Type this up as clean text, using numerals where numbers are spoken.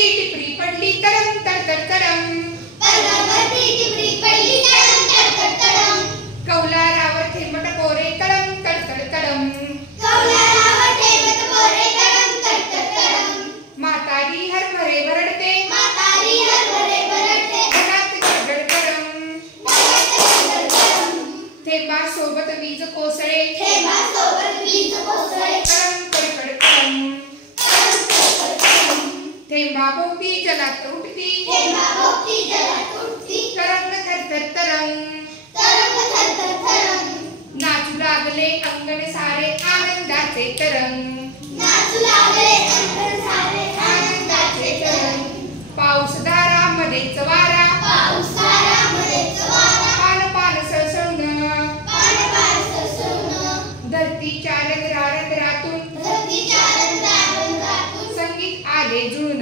पर्वतावरती टिपरी पडली तडम तडतड तडम. पर्वतावरती टिपरी पडली तडम तडतड तडम. कौलारावर थेंब टपोरे तडम तडतड तडम. कौलारावर थेंब टपोरे तडम तडतड तडम. म्हातारी हरभरे भरडते. म्हातारी हरभरे भरडते. घरात गडगड गरम. थेंबासोबत वीज कोसळे. थेंबासोबत वीज कोसळे. तडम कडकड तडम. थेंबाभोवती जलात उठती. थेंबाभोवती जलात उठती. तरंग थरथर तरंग. तरंग थरथर तरंग. नाचू लागले अंगण सारे आनंदाचे तरंग. नाचू लागले अंगण सारे आनंदाचे तरंग. पाऊसधारामध्येच वारा. पाऊसधारामध्येच वारा. पान पान सळसळून. पान पान सळसळून. धरतीच्या रंध्रातून धरतीच्या रंध्रातून संगीत आले जुळून.